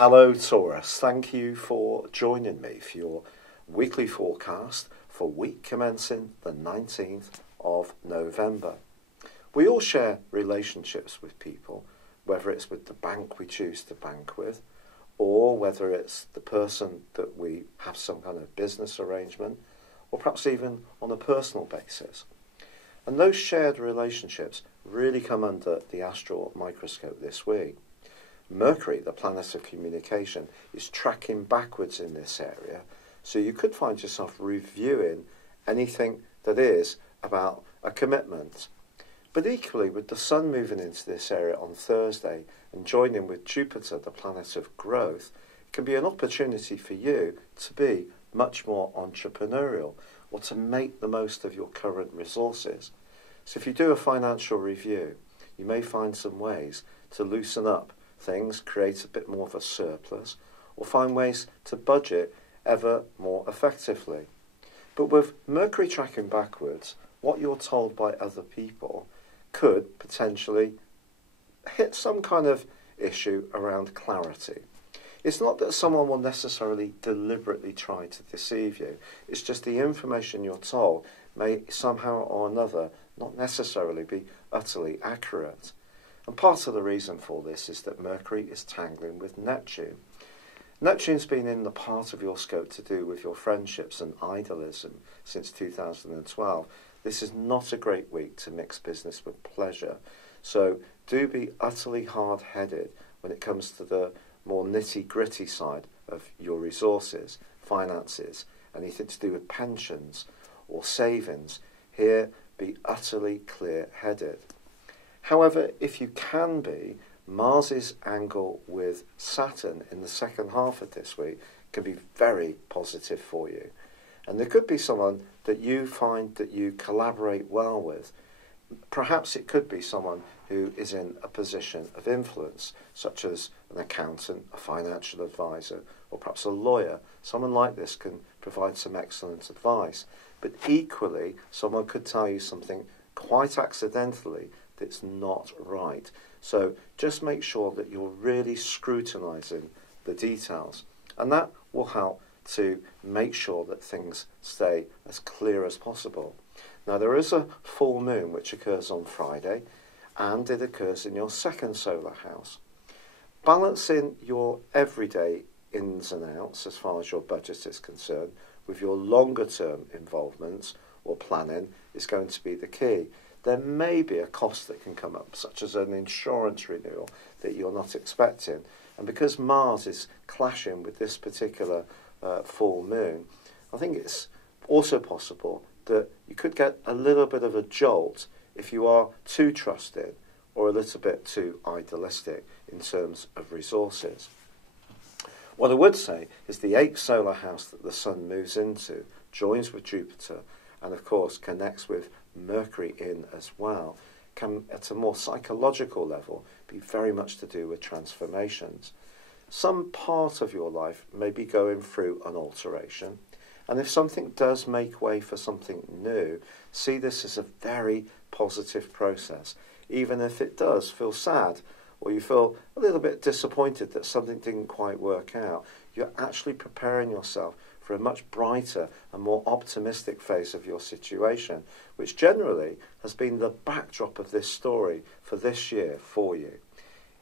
Hello Taurus, thank you for joining me for your weekly forecast for week commencing the 19th of November. We all share relationships with people, whether it's with the bank we choose to bank with, or whether it's the person that we have some kind of business arrangement, or perhaps even on a personal basis. And those shared relationships really come under the astral microscope this week. Mercury, the planet of communication, is tracking backwards in this area, so you could find yourself reviewing anything that is about a commitment. But equally, with the Sun moving into this area on Thursday and joining with Jupiter, the planet of growth, it can be an opportunity for you to be much more entrepreneurial or to make the most of your current resources. So if you do a financial review, you may find some ways to loosen up things, create a bit more of a surplus, or find ways to budget ever more effectively. But with Mercury tracking backwards, what you're told by other people could potentially hit some kind of issue around clarity. It's not that someone will necessarily deliberately try to deceive you, it's just the information you're told may somehow or another not necessarily be utterly accurate. And part of the reason for this is that Mercury is tangling with Neptune. Neptune's been in the part of your scope to do with your friendships and idealism since 2012. This is not a great week to mix business with pleasure. So do be utterly hard-headed when it comes to the more nitty-gritty side of your resources, finances, anything to do with pensions or savings. Here, be utterly clear-headed. However, if you can be, Mars's angle with Saturn in the second half of this week can be very positive for you. And there could be someone that you find that you collaborate well with. Perhaps it could be someone who is in a position of influence, such as an accountant, a financial advisor, or perhaps a lawyer. Someone like this can provide some excellent advice. But equally, someone could tell you something quite accidentally that's not right. So just make sure that you're really scrutinizing the details, and that will help to make sure that things stay as clear as possible. Now, there is a full moon which occurs on Friday, and it occurs in your second solar house. Balancing your everyday ins and outs as far as your budget is concerned with your longer term involvements or planning is going to be the key. There may be a cost that can come up, such as an insurance renewal that you're not expecting. And because Mars is clashing with this particular full moon, I think it's also possible that you could get a little bit of a jolt if you are too trusting or a little bit too idealistic in terms of resources. What I would say is the 8th solar house that the Sun moves into joins with Jupiter and, of course, connects with Mercury in as well, can at a more psychological level be very much to do with transformations. Some part of your life may be going through an alteration, and if something does make way for something new, see this as a very positive process, even if it does feel sad or you feel a little bit disappointed that something didn't quite work out. You're actually preparing yourself for a much brighter and more optimistic phase of your situation, which generally has been the backdrop of this story for this year for you.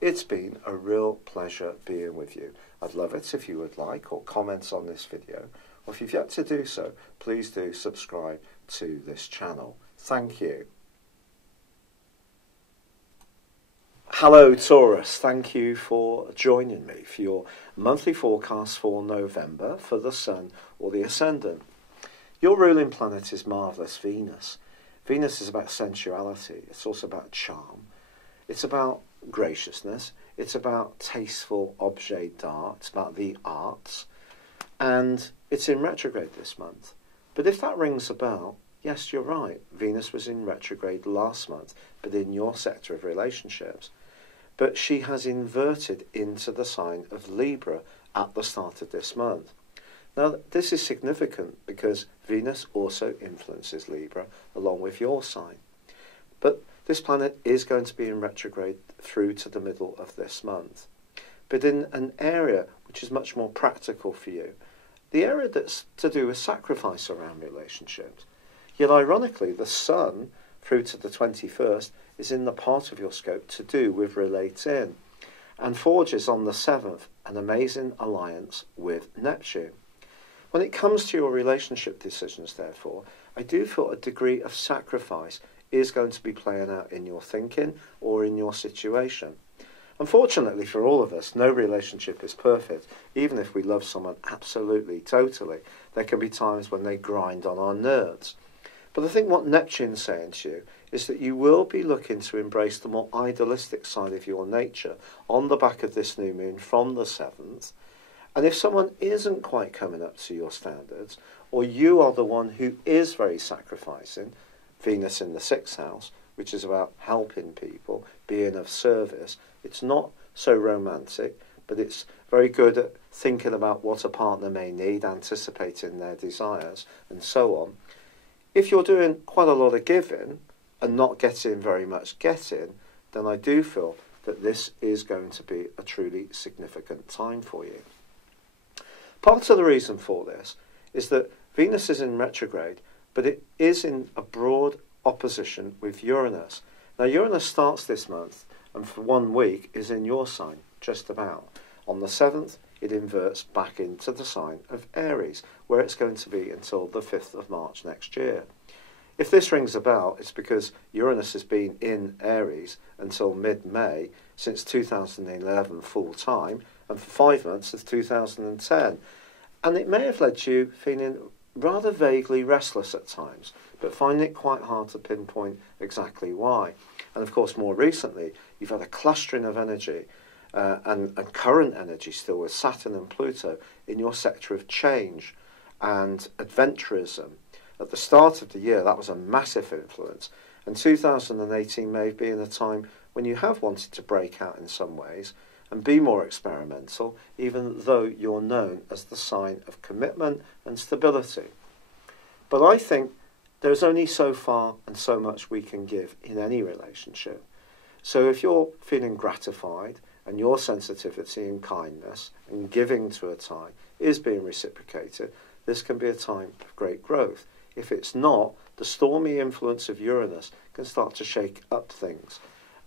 It's been a real pleasure being with you. I'd love it if you would like or comment on this video, or if you've yet to do so, please do subscribe to this channel. Thank you. Hello Taurus, thank you for joining me for your monthly forecast for November for the Sun or the Ascendant. Your ruling planet is marvellous Venus. Venus is about sensuality, it's also about charm, it's about graciousness, it's about tasteful objet d'art, it's about the arts, and it's in retrograde this month. But if that rings a bell, yes, you're right, Venus was in retrograde last month, but in your sector of relationships. But she has inverted into the sign of Libra at the start of this month. Now, this is significant because Venus also influences Libra along with your sign. But this planet is going to be in retrograde through to the middle of this month. but in an area which is much more practical for you. The area that's to do with sacrifice around relationships. Yet ironically, the Sun, through to the 21st, is in the part of your scope to do with relating, and forges on the 7th an amazing alliance with Neptune. When it comes to your relationship decisions, therefore, I do feel a degree of sacrifice is going to be playing out in your thinking or in your situation. Unfortunately for all of us, no relationship is perfect. Even if we love someone absolutely, totally, there can be times when they grind on our nerves. But I think what Neptune's saying to you is that you will be looking to embrace the more idealistic side of your nature on the back of this new moon from the 7th. And if someone isn't quite coming up to your standards, or you are the one who is very sacrificing, Venus in the 6th house, which is about helping people, being of service, it's not so romantic, but it's very good at thinking about what a partner may need, anticipating their desires, and so on. If you're doing quite a lot of giving and not getting very much getting, then I do feel that this is going to be a truly significant time for you. Part of the reason for this is that Venus is in retrograde, but it is in a broad opposition with Uranus. Now, Uranus starts this month and for 1 week is in your sign, just about. On the 7th, it inverts back into the sign of Aries, where it's going to be until the 5th of March next year. If this rings a bell, it's because Uranus has been in Aries until mid-May, since 2011 full-time, and for 5 months since 2010. And it may have led to you feeling rather vaguely restless at times, but finding it quite hard to pinpoint exactly why. And of course, more recently, you've had a clustering of energy and current energy still with Saturn and Pluto in your sector of change and adventurism. At the start of the year, that was a massive influence. And 2018 may have been a time when you have wanted to break out in some ways and be more experimental, even though you're known as the sign of commitment and stability. But I think there's only so far and so much we can give in any relationship. So if you're feeling gratified and your sensitivity and kindness and giving to a tie is being reciprocated, this can be a time of great growth. If it's not, the stormy influence of Uranus can start to shake up things.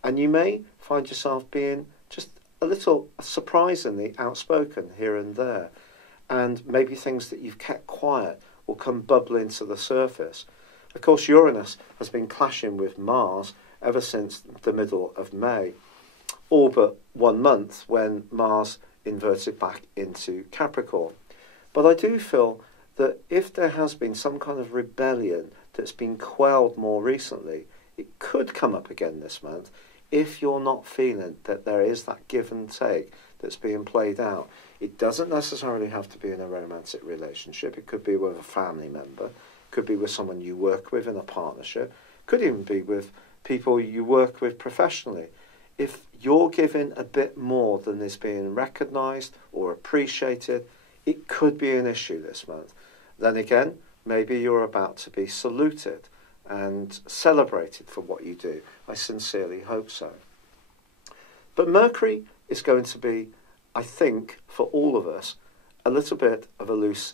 And you may find yourself being just a little surprisingly outspoken here and there. And maybe things that you've kept quiet will come bubbling to the surface. Of course, Uranus has been clashing with Mars ever since the middle of May, all but 1 month when Mars inverted back into Capricorn. But I do feel that if there has been some kind of rebellion that's been quelled more recently, it could come up again this month if you're not feeling that there is that give and take that's being played out. It doesn't necessarily have to be in a romantic relationship. It could be with a family member, could be with someone you work with in a partnership, could even be with people you work with professionally. If you're giving a bit more than is being recognised or appreciated, it could be an issue this month. Then again, maybe you're about to be saluted and celebrated for what you do. I sincerely hope so. But Mercury is going to be, I think, for all of us, a little bit of a loose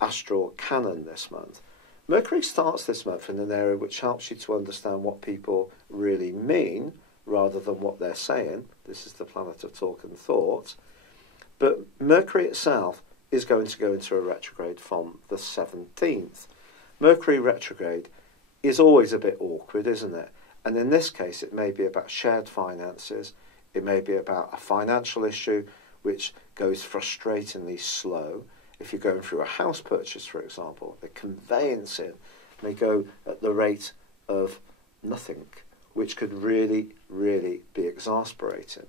astral cannon this month. Mercury starts this month in an area which helps you to understand what people really mean rather than what they're saying. This is the planet of talk and thought. But Mercury itself is going to go into a retrograde from the 17th. Mercury retrograde is always a bit awkward, isn't it? And in this case, it may be about shared finances. It may be about a financial issue which goes frustratingly slow. If you're going through a house purchase, for example, the conveyancing may go at the rate of nothing, which could really, really be exasperating.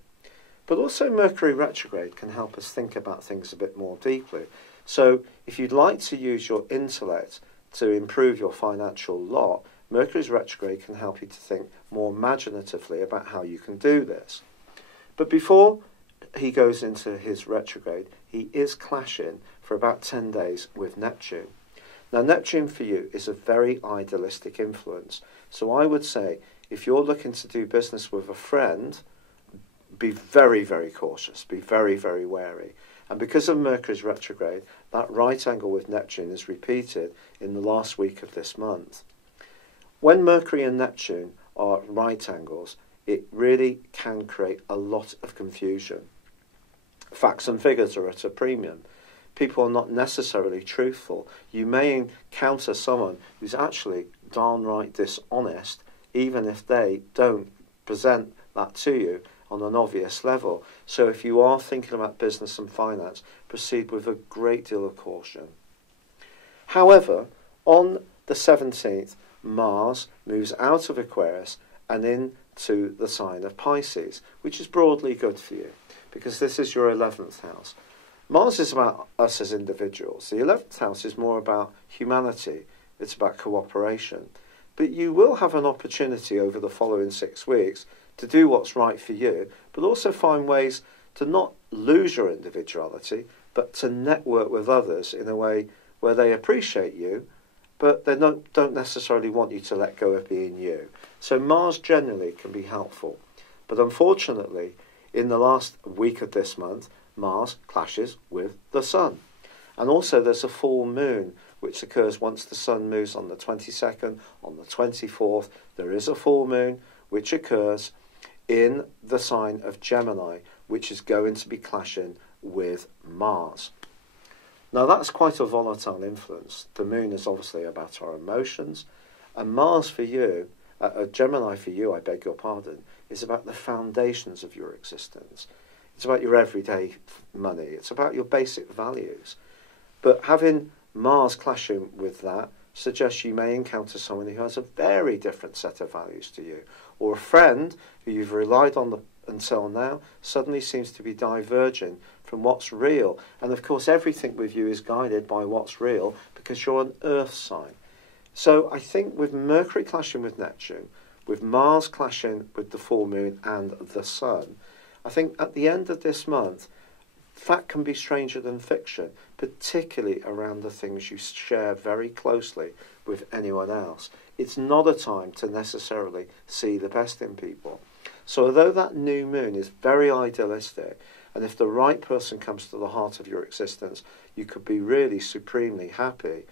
But also Mercury retrograde can help us think about things a bit more deeply. So if you'd like to use your intellect to improve your financial lot, Mercury's retrograde can help you to think more imaginatively about how you can do this. But before he goes into his retrograde, he is clashing for about 10 days with Neptune. Now, Neptune for you is a very idealistic influence. So I would say if you're looking to do business with a friend, be very, very cautious, be very, very wary. And because of Mercury's retrograde, that right angle with Neptune is repeated in the last week of this month. When Mercury and Neptune are at right angles, it really can create a lot of confusion. Facts and figures are at a premium. People are not necessarily truthful. You may encounter someone who's actually downright dishonest, even if they don't present that to you on an obvious level. So if you are thinking about business and finance, proceed with a great deal of caution. However, on the 17th, Mars moves out of Aquarius and into the sign of Pisces, which is broadly good for you, because this is your 11th house. Mars is about us as individuals. The 11th house is more about humanity. It's about cooperation. But you will have an opportunity over the following 6 weeks to do what's right for you, but also find ways to not lose your individuality, but to network with others in a way where they appreciate you, but they don't necessarily want you to let go of being you. So Mars generally can be helpful. But unfortunately, in the last week of this month, Mars clashes with the Sun. And also there's a full moon, which occurs once the Sun moves on the 22nd. On the 24th, there is a full moon, which occurs in the sign of Gemini, which is going to be clashing with Mars. Now that's quite a volatile influence. The moon is obviously about our emotions, and Mars for you, Gemini for you, I beg your pardon, is about the foundations of your existence. It's about your everyday money. It's about your basic values. But having Mars clashing with that suggests you may encounter someone who has a very different set of values to you, or a friend who you've relied on until now suddenly seems to be diverging from what's real. And of course everything with you is guided by what's real because you're an earth sign. So I think with Mercury clashing with Neptune, with Mars clashing with the full moon and the Sun, I think at the end of this month, fact can be stranger than fiction, particularly around the things you share very closely with anyone else. It's not a time to necessarily see the best in people. So although that new moon is very idealistic, and if the right person comes to the heart of your existence, you could be really supremely happy.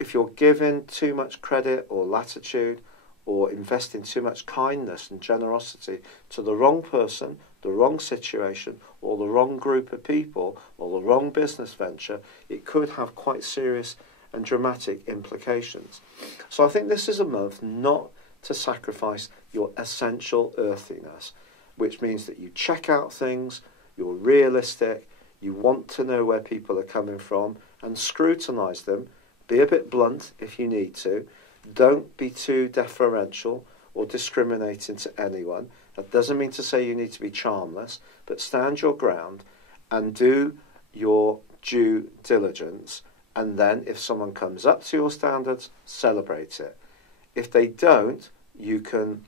If you're giving too much credit or latitude, or investing too much kindness and generosity to the wrong person, the wrong situation, or the wrong group of people, or the wrong business venture, it could have quite serious and dramatic implications. So I think this is a month not to sacrifice your essential earthiness, which means that you check out things, you're realistic, you want to know where people are coming from, and scrutinise them. Be a bit blunt if you need to. Don't be too deferential or discriminating to anyone. That doesn't mean to say you need to be charmless, but stand your ground and do your due diligence. And then if someone comes up to your standards, celebrate it. If they don't, you can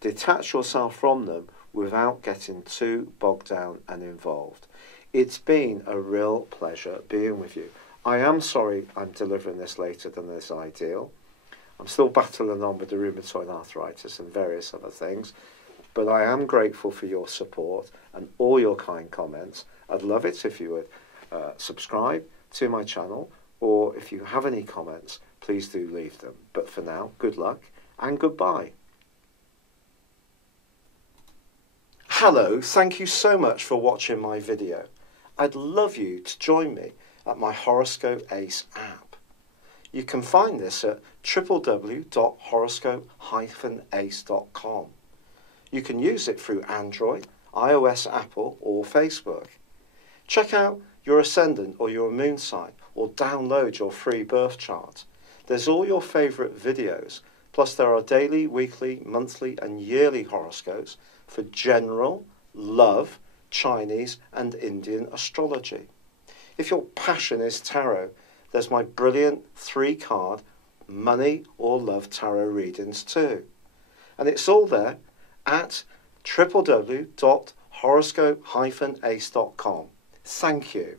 detach yourself from them without getting too bogged down and involved. It's been a real pleasure being with you. I am sorry I'm delivering this later than is ideal. I'm still battling on with the rheumatoid arthritis and various other things, but I am grateful for your support and all your kind comments. I'd love it if you would subscribe to my channel, or if you have any comments, please do leave them. But for now, good luck and goodbye. Hello, thank you so much for watching my video. I'd love you to join me at my Horoscope Ace app. You can find this at www.horoscope-ace.com. You can use it through Android, iOS, Apple, or Facebook. Check out your ascendant or your moon sign, or download your free birth chart. There's all your favourite videos, plus there are daily, weekly, monthly and yearly horoscopes for general, love, Chinese and Indian astrology. If your passion is tarot, there's my brilliant 3-card money or love tarot readings too. And it's all there at www.horoscope-ace.com. Thank you.